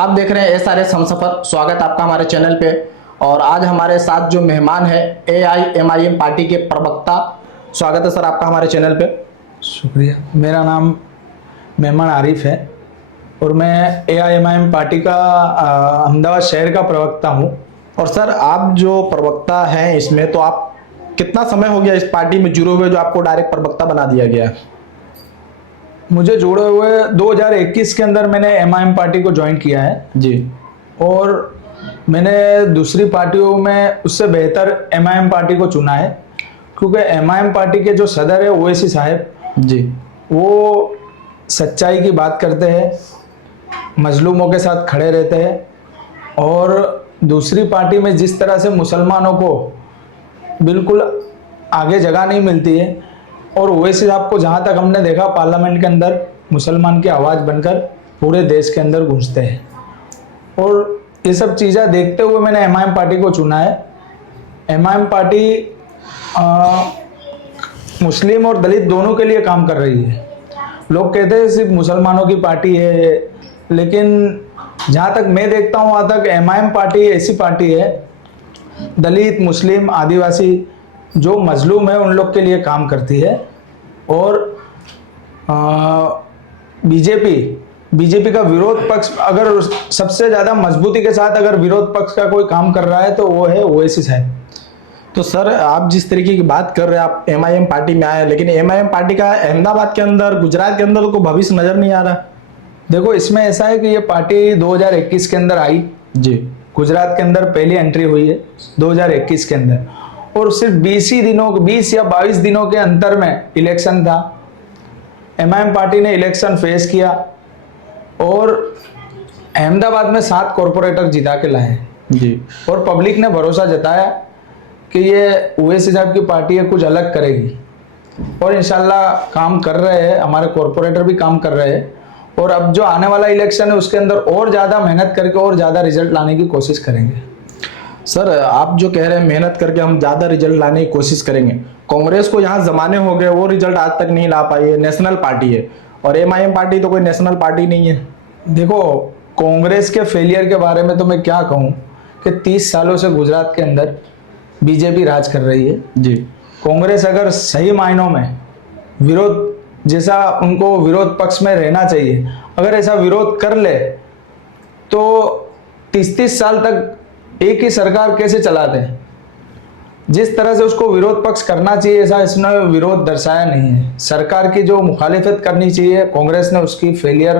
आप देख रहे हैं एसआरएस हमसफर। स्वागत है आपका हमारे चैनल पे। और आज हमारे साथ जो मेहमान है एआईएमआईएम पार्टी के प्रवक्ता। स्वागत है सर आपका हमारे चैनल पे। शुक्रिया। मेरा नाम मेमन आरिफ है और मैं एआईएमआईएम पार्टी का अहमदाबाद शहर का प्रवक्ता हूँ। और सर आप जो प्रवक्ता हैं इसमें, तो आप कितना समय हो गया इस पार्टी में जुड़े हुए जो आपको डायरेक्ट प्रवक्ता बना दिया गया? मुझे जोड़े हुए 2021 के अंदर मैंने एमआईएम पार्टी को ज्वाइन किया है जी। और मैंने दूसरी पार्टियों में उससे बेहतर एमआईएम पार्टी को चुना है, क्योंकि एमआईएम पार्टी के जो सदर है ओवैसी साहब जी, वो सच्चाई की बात करते हैं, मजलूमों के साथ खड़े रहते हैं। और दूसरी पार्टी में जिस तरह से मुसलमानों को बिल्कुल आगे जगह नहीं मिलती है, और ओवैसी साहब को जहाँ तक हमने देखा पार्लियामेंट के अंदर मुसलमान की आवाज़ बनकर पूरे देश के अंदर गूंजते हैं। और ये सब चीज़ें देखते हुए मैंने एमआईएम पार्टी को चुना है। एमआईएम पार्टी मुस्लिम और दलित दोनों के लिए काम कर रही है। लोग कहते हैं सिर्फ मुसलमानों की पार्टी है, लेकिन जहाँ तक मैं देखता हूँ वहाँ तक एमआईएम पार्टी ऐसी पार्टी है, दलित, मुस्लिम, आदिवासी जो मजलूम है उन लोग के लिए काम करती है। और बीजेपी का विरोध पक्ष अगर सबसे ज़्यादा मजबूती के साथ अगर विरोध पक्ष का कोई काम कर रहा है तो वो है ओवैसी साहब। तो सर आप जिस तरीके की बात कर रहे हैं, आप एमआईएम पार्टी में आए, लेकिन एमआईएम पार्टी का अहमदाबाद के अंदर, गुजरात के अंदर तो कोई भविष्य नजर नहीं आ रहा। देखो, इसमें ऐसा है कि ये पार्टी 2021 के अंदर आई जी। गुजरात के अंदर पहली एंट्री हुई है 2021 के अंदर, और सिर्फ 20 या 22 दिनों के अंतर में इलेक्शन था। एमआईएम पार्टी ने इलेक्शन फेस किया और अहमदाबाद में 7 कॉरपोरेटर जिता के लाए जी। और पब्लिक ने भरोसा जताया कि ये ओवैसी साहब की पार्टी है, कुछ अलग करेगी। और इंशाल्लाह काम कर रहे हैं, हमारे कॉरपोरेटर भी काम कर रहे हैं। और अब जो आने वाला इलेक्शन है उसके अंदर और ज़्यादा मेहनत करके और ज़्यादा रिजल्ट लाने की कोशिश करेंगे। सर आप जो कह रहे हैं मेहनत करके हम ज़्यादा रिजल्ट लाने की कोशिश करेंगे, कांग्रेस को यहाँ जमाने हो गए, वो रिजल्ट आज तक नहीं ला पाई है, नेशनल पार्टी है, और एमआईएम पार्टी तो कोई नेशनल पार्टी नहीं है। देखो, कांग्रेस के फेलियर के बारे में तो मैं क्या कहूँ कि 30 सालों से गुजरात के अंदर बीजेपी राज कर रही है जी। कांग्रेस अगर सही मायनों में विरोध जैसा उनको विरोध पक्ष में रहना चाहिए, अगर ऐसा विरोध कर ले तो 30-30 साल तक एक ही सरकार कैसे चलाते हैं। जिस तरह से उसको विरोध पक्ष करना चाहिए ऐसा इसने विरोध दर्शाया नहीं है। सरकार की जो मुखालिफत करनी चाहिए कांग्रेस ने उसकी फेलियर,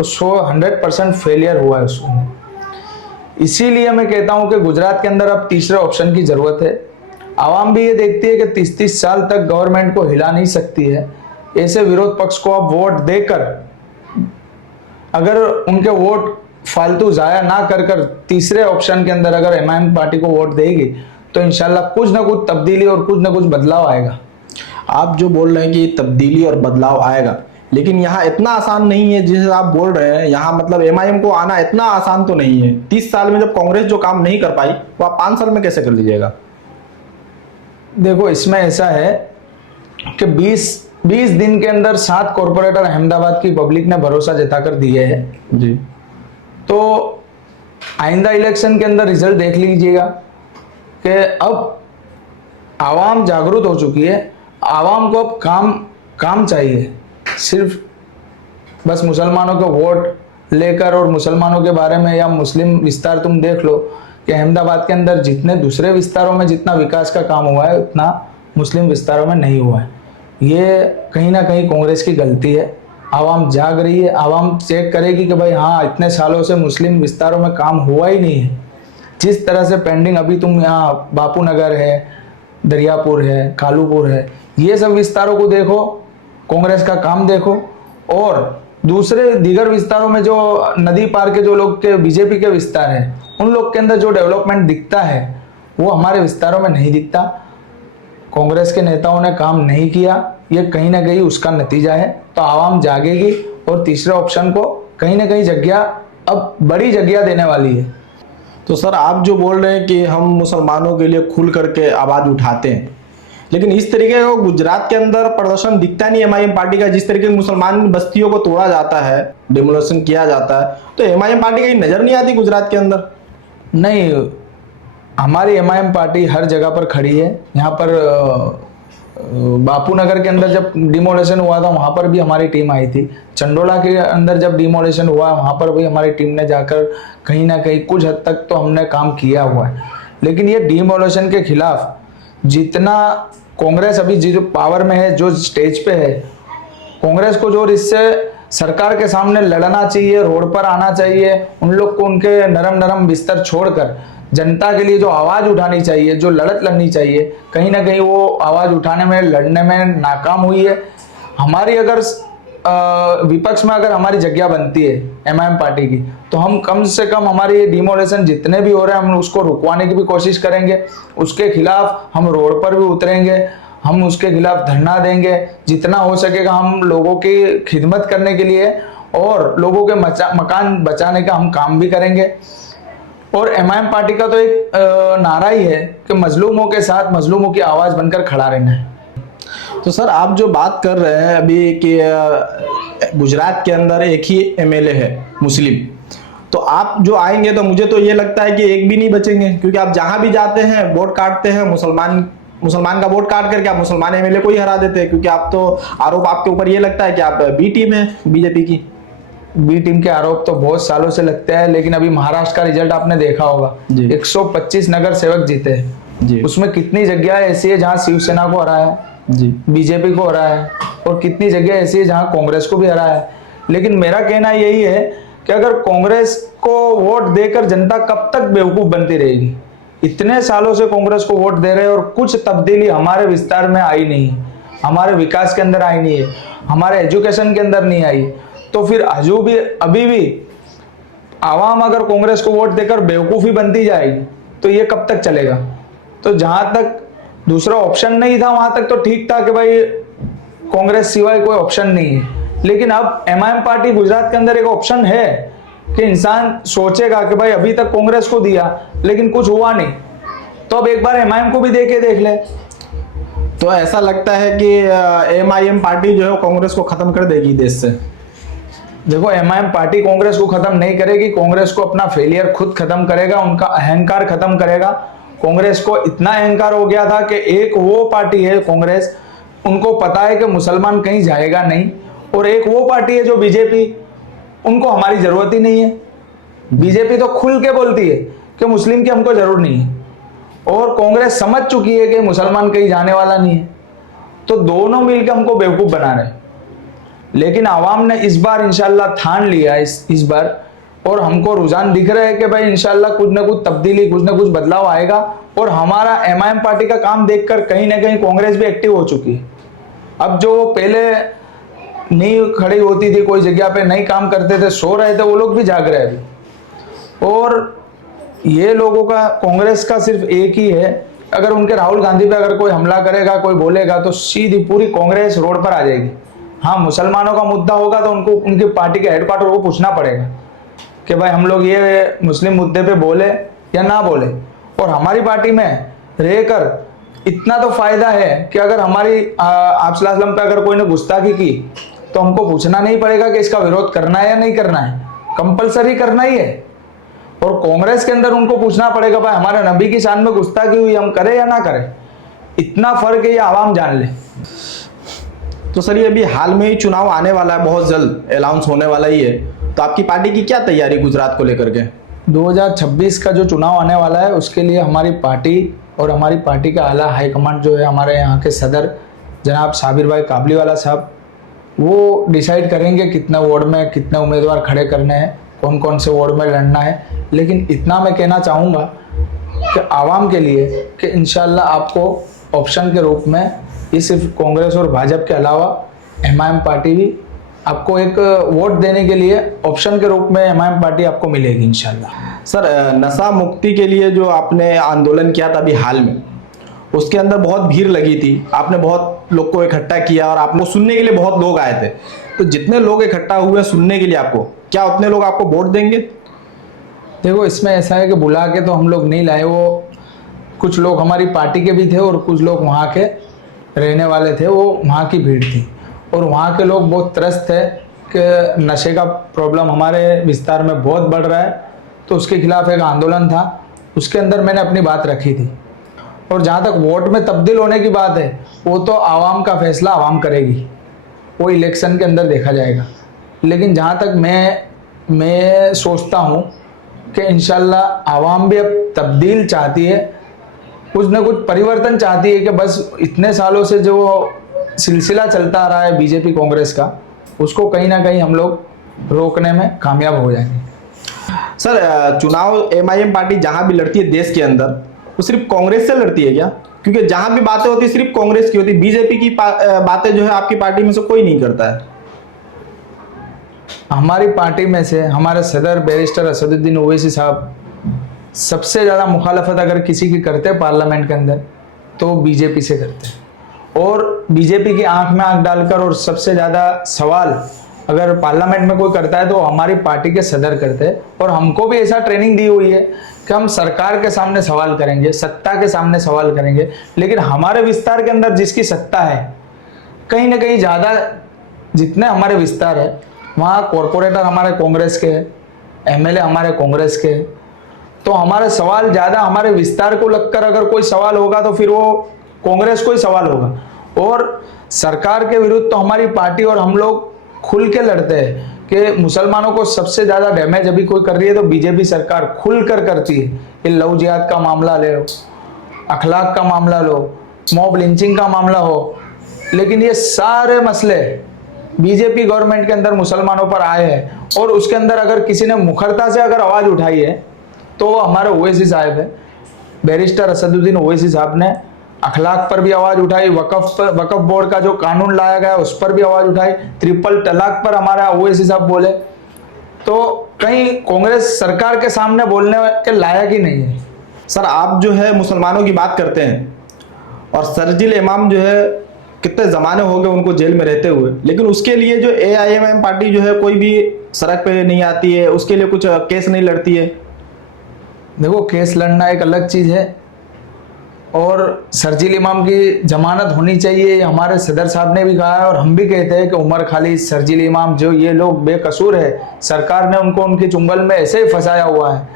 उसको 100% फेलियर हुआ है उसमें। इसीलिए मैं कहता हूं कि गुजरात के अंदर अब तीसरे ऑप्शन की जरूरत है। आवाम भी ये देखती है कि 30-30 साल तक गवर्नमेंट को हिला नहीं सकती है। ऐसे विरोध पक्ष को अब वोट देकर, अगर उनके वोट फालतू जाया ना कर तीसरे ऑप्शन के अंदर अगर एमआईएम पार्टी को वोट देगी तो इंशाल्लाह कुछ ना कुछ तब्दीली और कुछ ना कुछ बदलाव आएगा। आप जो बोल रहे हैं कि तब्दीली और बदलाव आएगा, लेकिन यहाँ इतना आसान नहीं है जिसे आप बोल रहे हैं। यहाँ मतलब एमआईएम को आना इतना आसान तो नहीं है। 30 साल में जब कांग्रेस जो काम नहीं कर पाई वो आप 5 साल में कैसे कर लीजिएगा? देखो, इसमें ऐसा है कि 20 दिन के अंदर 7 कॉरपोरेटर अहमदाबाद की पब्लिक ने भरोसा जताकर दिए हैं जी। तो आइंदा इलेक्शन के अंदर रिजल्ट देख लीजिएगा कि अब आवाम जागरूक हो चुकी है। आवाम को अब काम चाहिए। सिर्फ बस मुसलमानों के वोट लेकर और मुसलमानों के बारे में, या मुस्लिम विस्तार, तुम देख लो कि अहमदाबाद के अंदर जितने दूसरे विस्तारों में जितना विकास का काम हुआ है उतना मुस्लिम विस्तारों में नहीं हुआ है। ये कहीं ना कहीं कांग्रेस की गलती है। आवाम जाग रही है, आवाम चेक करेगी कि भाई हाँ, इतने सालों से मुस्लिम विस्तारों में काम हुआ ही नहीं है। जिस तरह से पेंडिंग अभी तुम यहाँ बापू नगर है, दरियापुर है, कालूपुर है, ये सब विस्तारों को देखो, कांग्रेस का काम देखो। और दूसरे दीगर विस्तारों में जो नदी पार के जो लोग के बीजेपी के विस्तार है, उन लोग के अंदर जो डेवलपमेंट दिखता है वो हमारे विस्तारों में नहीं दिखता। कांग्रेस के नेताओं ने काम नहीं किया, ये कहीं ना कहीं उसका नतीजा है। तो आवाम जागेगी और तीसरे ऑप्शन को कहीं ना कहीं जगह, अब बड़ी जगह देने वाली है। तो सर आप जो बोल रहे हैं कि हम मुसलमानों के लिए खुल करके आवाज़ उठाते हैं, लेकिन इस तरीके का गुजरात के अंदर प्रदर्शन दिखता नहीं एमआईएम पार्टी का, जिस तरीके की मुसलमान बस्तियों को तोड़ा जाता है, डिमोलेशन किया जाता है, तो एमआईएम पार्टी कहीं नजर नहीं आती गुजरात के अंदर? नहीं, हमारी एमआईएम पार्टी हर जगह पर खड़ी है। यहाँ पर बापू नगर के अंदर जब डिमोलेशन हुआ था वहां पर भी हमारी टीम आई थी। चंडोला के अंदर जब डिमोलेशन हुआ वहां पर भी हमारी टीम ने जाकर कहीं ना कहीं कुछ हद तक तो हमने काम किया हुआ है। लेकिन ये डिमोलेशन के खिलाफ जितना कांग्रेस अभी जो पावर में है, जो स्टेज पे है, कांग्रेस को जो इससे सरकार के सामने लड़ना चाहिए, रोड पर आना चाहिए, उन लोग को उनके नरम नरम बिस्तर छोड़कर जनता के लिए जो आवाज उठानी चाहिए, जो लड़त लड़नी चाहिए, कहीं ना कहीं वो आवाज उठाने में, लड़ने में नाकाम हुई है। हमारी अगर विपक्ष में अगर हमारी जगह बनती है एमआईएम पार्टी की, तो हम कम से कम हमारी डिमोलेशन जितने भी हो रहे हैं हम उसको रुकवाने की भी कोशिश करेंगे। उसके खिलाफ हम रोड पर भी उतरेंगे, हम उसके खिलाफ धरना देंगे, जितना हो सकेगा हम लोगों की खिदमत करने के लिए और लोगों के मकान बचाने का हम काम भी करेंगे। और एमआईएम पार्टी का तो एक नारा ही है कि मजलूमों के साथ मजलूमों की आवाज बनकर खड़ा रहना है। तो सर, आप जो बात कर रहे हैं अभी कि गुजरात के अंदर एक ही एमएलए है मुस्लिम, तो आप जो आएंगे तो मुझे तो ये लगता है कि एक भी नहीं बचेंगे, क्योंकि आप जहां भी जाते हैं वोट काटते हैं, मुसलमान का वोट काट करके आप मुसलमान एमएलए को ही हरा देते हैं, क्योंकि आप तो आरोप आपके ऊपर ये लगता है कि आप बी टीम है बीजेपी की। बी टीम के आरोप तो बहुत सालों से लगते हैं, लेकिन अभी महाराष्ट्र का रिजल्ट आपने देखा होगा, 125 नगर सेवक जीते हैं। उसमें कितनी जगह ऐसी है जहां शिवसेना को हराया है, बीजेपी को हराया है, और कितनी जगह ऐसी है जहां कांग्रेस को भी हराया है। लेकिन मेरा कहना यही है कि अगर कांग्रेस को वोट देकर जनता कब तक बेवकूफ बनती रहेगी? इतने सालों से कांग्रेस को वोट दे रहे हैं और कुछ तब्दीली हमारे विस्तार में आई नहीं है, हमारे विकास के अंदर आई नहीं है, हमारे एजुकेशन के अंदर नहीं आई, तो फिर अभी भी आवाम अगर कांग्रेस को वोट देकर बेवकूफी बनती जाएगी तो ये कब तक चलेगा? तो जहां तक दूसरा ऑप्शन नहीं था वहां तक तो ठीक था कि भाई कांग्रेस सिवाय कोई ऑप्शन नहीं है, लेकिन अब एमआईएम पार्टी गुजरात के अंदर एक ऑप्शन है कि इंसान सोचेगा कि भाई अभी तक कांग्रेस को दिया लेकिन कुछ हुआ नहीं, तो अब एक बार एमआईएम को भी देख ले। तो ऐसा लगता है कि एमआईएम पार्टी जो है कांग्रेस को खत्म कर देगी देश से? देखो, एमआईएम पार्टी कांग्रेस को खत्म नहीं करेगी, कांग्रेस को अपना फेलियर खुद खत्म करेगा, उनका अहंकार खत्म करेगा। कांग्रेस को इतना अहंकार हो गया था कि एक वो पार्टी है कांग्रेस, उनको पता है कि मुसलमान कहीं जाएगा नहीं, और एक वो पार्टी है जो बीजेपी, उनको हमारी जरूरत ही नहीं है। बीजेपी तो खुल के बोलती है कि मुस्लिम की हमको जरूरत नहीं है, और कांग्रेस समझ चुकी है कि मुसलमान कहीं जाने वाला नहीं है, तो दोनों मिलकर हमको बेवकूफ बना रहे। लेकिन आवाम ने इस बार इंशाल्लाह ठान लिया इस बार, और हमको रुझान दिख रहा है कि भाई इंशाल्लाह कुछ ना कुछ तब्दीली, कुछ ना कुछ बदलाव आएगा, और हमारा एमआईएम पार्टी का काम देखकर कहीं ना कहीं कांग्रेस भी एक्टिव हो चुकी है। अब जो पहले नहीं खड़ी होती थी कोई जगह पे, नहीं काम करते थे, सो रहे थे, वो लोग भी जाग रहे हैं अभी। और ये लोगों का, कांग्रेस का सिर्फ एक ही है, अगर उनके राहुल गांधी पे अगर कोई हमला करेगा, कोई बोलेगा, तो सीधी पूरी कांग्रेस रोड पर आ जाएगी। हाँ, मुसलमानों का मुद्दा होगा तो उनको उनकी पार्टी के हेडक्वार्टर को पूछना पड़ेगा कि भाई हम लोग ये मुस्लिम मुद्दे पे बोले या ना बोले। और हमारी पार्टी में रहकर इतना तो फायदा है कि अगर हमारी आप सल्लल्लाहु अलैहि वसल्लम पे अगर कोई ने गुस्ताखी की तो हमको पूछना नहीं पड़ेगा कि इसका विरोध करना है या नहीं करना है, कंपलसरी करना ही है। और कांग्रेस के अंदर उनको पूछना पड़ेगा भाई हमारे नबी की शान में गुस्ताखी हुई, हम करें या ना करें। इतना फर्क है, ये आवाम जान ले। तो सर, ये अभी हाल में ही चुनाव आने वाला है, बहुत जल्द अनाउंस होने वाला ही है, तो आपकी पार्टी की क्या तैयारी गुजरात को लेकर के? 2026 का जो चुनाव आने वाला है उसके लिए हमारी पार्टी और हमारी पार्टी का आला हाईकमांड जो है, हमारे यहाँ के सदर जनाब साबिर भाई काबलीवाला साहब, वो डिसाइड करेंगे कितने वार्ड में कितने उम्मीदवार खड़े करने हैं, कौन कौन से वार्ड में लड़ना है। लेकिन इतना मैं कहना चाहूँगा कि आवाम के लिए कि इंशाल्लाह आपको ऑप्शन के रूप में ये सिर्फ कांग्रेस और भाजपा के अलावा एमआईएम पार्टी भी आपको एक वोट देने के लिए ऑप्शन के रूप में एमआईएम पार्टी आपको मिलेगी इंशाल्लाह। सर, नशा मुक्ति के लिए जो आपने आंदोलन किया था अभी हाल में, उसके अंदर बहुत भीड़ लगी थी, आपने बहुत लोग को इकट्ठा किया और आपको सुनने के लिए बहुत लोग आए थे, तो जितने लोग इकट्ठा हुए सुनने के लिए आपको, क्या उतने लोग आपको वोट देंगे? देखो, इसमें ऐसा है कि बुला के तो हम लोग नहीं लाए, वो कुछ लोग हमारी पार्टी के भी थे और कुछ लोग वहाँ के रहने वाले थे वो वहाँ की भीड़ थी, और वहाँ के लोग बहुत त्रस्त थे कि नशे का प्रॉब्लम हमारे विस्तार में बहुत बढ़ रहा है। तो उसके खिलाफ एक आंदोलन था, उसके अंदर मैंने अपनी बात रखी थी। और जहाँ तक वोट में तब्दील होने की बात है, वो तो आवाम का फैसला आवाम करेगी, वो इलेक्शन के अंदर देखा जाएगा। लेकिन जहाँ तक मैं सोचता हूँ कि इंशाल्लाह आवाम भी अब तब्दील चाहती है, कुछ न कुछ परिवर्तन चाहती है कि बस इतने सालों से जो सिलसिला चलता आ रहा है बीजेपी कांग्रेस का, उसको कहीं ना कहीं हम लोग रोकने में कामयाब हो जाएंगे। सर, चुनाव एमआईएम पार्टी जहां भी लड़ती है देश के अंदर, वो सिर्फ कांग्रेस से लड़ती है क्या? क्योंकि जहां भी बातें होती है सिर्फ कांग्रेस की होती है, बीजेपी की बातें जो है आपकी पार्टी में से कोई नहीं करता है। हमारी पार्टी में से हमारे सदर बैरिस्टर असदुद्दीन ओवैसी साहब सबसे ज़्यादा मुखालफत अगर किसी की करते हैं पार्लियामेंट के अंदर, तो बीजेपी से करते हैं। और बीजेपी की आंख में आंख डालकर और सबसे ज़्यादा सवाल अगर पार्लियामेंट में कोई करता है तो हमारी पार्टी के सदर करते हैं। और हमको भी ऐसा ट्रेनिंग दी हुई है कि हम सरकार के सामने सवाल करेंगे, सत्ता के सामने सवाल करेंगे, लेकिन हमारे विस्तार के अंदर जिसकी सत्ता है, कहीं ना कहीं ज़्यादा जितने हमारे विस्तार है वहाँ कॉरपोरेटर हमारे कांग्रेस के हैं, एमएलए हमारे कांग्रेस के हैं, तो हमारे सवाल ज़्यादा हमारे विस्तार को लगकर अगर कोई सवाल होगा तो फिर वो कांग्रेस को ही सवाल होगा। और सरकार के विरुद्ध तो हमारी पार्टी और हम लोग खुल के लड़ते हैं कि मुसलमानों को सबसे ज़्यादा डैमेज अभी कोई कर रही है तो बीजेपी सरकार खुल कर करती है। ये लव जिहाद का मामला ले लो, अखलाक का मामला लो, मॉब लिंचिंग का मामला हो, लेकिन ये सारे मसले बीजेपी गवर्नमेंट के अंदर मुसलमानों पर आए हैं। और उसके अंदर अगर किसी ने मुखरता से अगर आवाज़ उठाई है तो वो हमारे ओवैसी साहब है, बैरिस्टर असदुद्दीन ओवैसी साहब ने अखलाक पर भी आवाज़ उठाई, वक्फ बोर्ड का जो कानून लाया गया उस पर भी आवाज़ उठाई, ट्रिपल तलाक पर हमारा ओवैसी साहब बोले। तो कहीं कांग्रेस सरकार के सामने बोलने के लायक ही नहीं है। सर, आप जो है मुसलमानों की बात करते हैं और शरजील इमाम जो है कितने ज़माने हो गए उनको जेल में रहते हुए, लेकिन उसके लिए जो एआईएमआईएम पार्टी जो है कोई भी सड़क पे नहीं आती है, उसके लिए कुछ केस नहीं लड़ती है। देखो, केस लड़ना एक अलग चीज़ है और शरजील इमाम की जमानत होनी चाहिए, हमारे सदर साहब ने भी कहा है और हम भी कहते हैं कि उमर खालिद, शरजील इमाम जो ये लोग बेकसूर है, सरकार ने उनको उनकी चुंगल में ऐसे ही फंसाया हुआ है।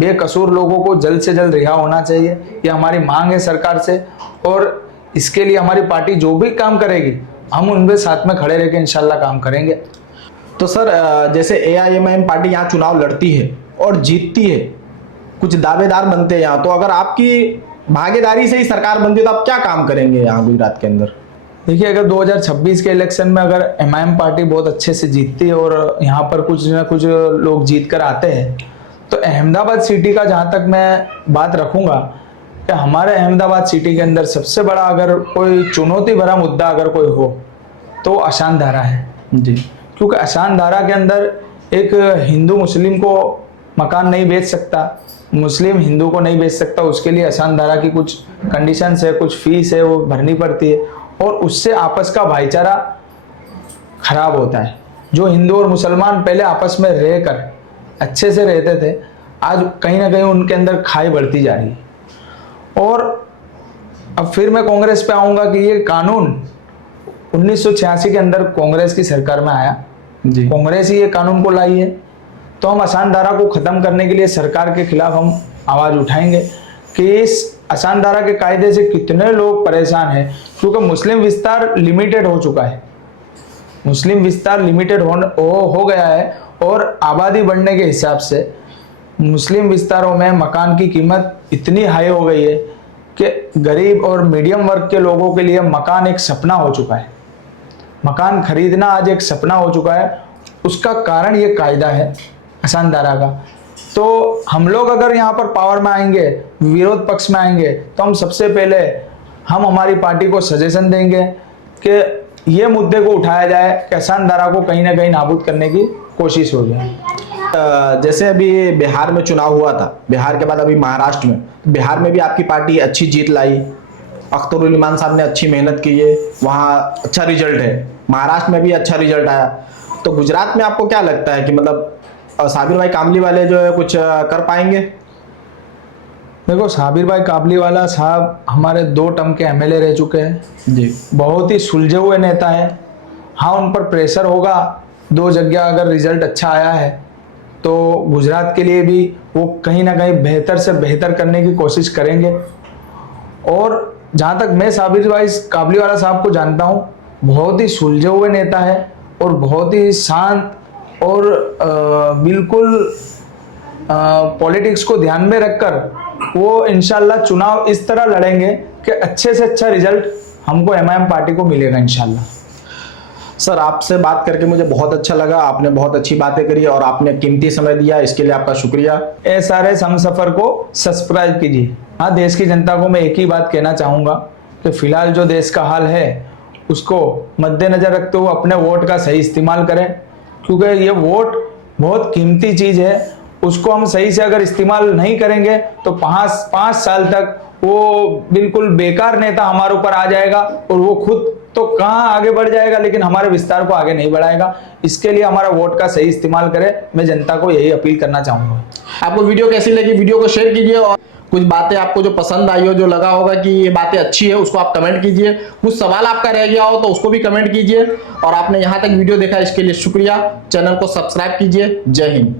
बेकसूर लोगों को जल्द से जल्द रिहा होना चाहिए, ये हमारी मांग है सरकार से। और इसके लिए हमारी पार्टी जो भी काम करेगी हम उनके साथ में खड़े रह के इंशाल्लाह काम करेंगे। तो सर, जैसे एआईएमआईएम पार्टी यहाँ चुनाव लड़ती है और जीतती है, कुछ दावेदार बनते हैं यहाँ, तो अगर आपकी भागीदारी से ही सरकार बनती है तो आप क्या काम करेंगे यहाँ गुजरात के अंदर? देखिए, अगर 2026 के इलेक्शन में अगर एमआईएम पार्टी बहुत अच्छे से जीतती है और यहाँ पर कुछ ना कुछ लोग जीत कर आते हैं, तो अहमदाबाद सिटी का जहाँ तक मैं बात रखूँगा कि हमारे अहमदाबाद सिटी के अंदर सबसे बड़ा अगर कोई चुनौती भरा मुद्दा अगर कोई हो तो अशांत धारा है जी। क्योंकि अशांत धारा के अंदर एक हिंदू मुस्लिम को मकान नहीं बेच सकता, मुस्लिम हिंदू को नहीं बेच सकता, उसके लिए अशांत धारा की कुछ कंडीशंस है, कुछ फीस है वो भरनी पड़ती है और उससे आपस का भाईचारा खराब होता है। जो हिंदू और मुसलमान पहले आपस में रहकर अच्छे से रहते थे, आज कहीं ना कहीं उनके अंदर खाई बढ़ती जा रही है। और अब फिर मैं कांग्रेस पे आऊँगा कि ये कानून 1986 के अंदर कांग्रेस की सरकार में आया जी। कांग्रेस ही ये कानून को लाई है, तो हम अशांत धारा को ख़त्म करने के लिए सरकार के खिलाफ हम आवाज़ उठाएंगे कि इस अशांत धारा के कायदे से कितने लोग परेशान हैं। क्योंकि मुस्लिम विस्तार लिमिटेड हो चुका है, मुस्लिम विस्तार लिमिटेड हो गया है और आबादी बढ़ने के हिसाब से मुस्लिम विस्तारों में मकान की कीमत इतनी हाई हो गई है कि गरीब और मीडियम वर्ग के लोगों के लिए मकान एक सपना हो चुका है, मकान खरीदना आज एक सपना हो चुका है। उसका कारण ये कायदा है अशांत धारा का। तो हम लोग अगर यहाँ पर पावर में आएंगे, विरोध पक्ष में आएंगे, तो हम सबसे पहले हम हमारी पार्टी को सजेशन देंगे कि ये मुद्दे को उठाया जाए कि अशांत धारा को कहीं ना कहीं नाबूद करने की कोशिश हो जाए। जैसे अभी बिहार में चुनाव हुआ था, बिहार के बाद अभी महाराष्ट्र में, बिहार में भी आपकी पार्टी अच्छी जीत लाई, अख्तरुल इमान साहब ने अच्छी मेहनत की है, वहाँ अच्छा रिजल्ट है, महाराष्ट्र में भी अच्छा रिजल्ट आया। तो गुजरात में आपको क्या लगता है कि मतलब साबिर भाई कामली वाले जो है कुछ कर पाएंगे? देखो, साबिर भाई काबलीवाला साहब हमारे 2 टर्म के एमएलए रह चुके हैं। जी। बहुत ही सुलझे हुए नेता हैं। हाँ, उन पर प्रेशर होगा, 2 जगह अगर रिजल्ट अच्छा आया है तो गुजरात के लिए भी वो कहीं ना कहीं बेहतर से बेहतर करने की कोशिश करेंगे। और जहाँ तक मैं साबिर भाई काबलीवाला साहब को जानता हूँ, बहुत ही सुलझे हुए नेता है और बहुत ही शांत और बिल्कुल पॉलिटिक्स को ध्यान में रखकर वो इंशाल्लाह चुनाव इस तरह लड़ेंगे कि अच्छे से अच्छा रिजल्ट हमको एमआईएम पार्टी को मिलेगा इंशाल्लाह। सर, आपसे बात करके मुझे बहुत अच्छा लगा। आपने बहुत अच्छी बातें करी और आपने कीमती समय दिया, इसके लिए आपका शुक्रिया। SRS हमसफर को सब्सक्राइब कीजिए। हाँ, देश की जनता को मैं एक ही बात कहना चाहूँगा कि फिलहाल जो देश का हाल है उसको मद्देनजर रखते हुए अपने वोट का सही इस्तेमाल करें, क्योंकि ये वोट बहुत कीमती चीज़ है। उसको हम सही से अगर इस्तेमाल नहीं करेंगे तो 5 साल तक वो बिल्कुल बेकार नेता हमारे ऊपर आ जाएगा और वो खुद तो कहाँ आगे बढ़ जाएगा लेकिन हमारे विस्तार को आगे नहीं बढ़ाएगा। इसके लिए हमारा वोट का सही इस्तेमाल करें, मैं जनता को यही अपील करना चाहूँगा। आपको वीडियो कैसी लगी, वीडियो को शेयर कीजिए और कुछ बातें आपको जो पसंद आई हो, जो लगा होगा कि ये बातें अच्छी है, उसको आप कमेंट कीजिए। कुछ सवाल आपका रह गया हो तो उसको भी कमेंट कीजिए। और आपने यहाँ तक वीडियो देखा इसके लिए शुक्रिया। चैनल को सब्सक्राइब कीजिए। जय हिंद।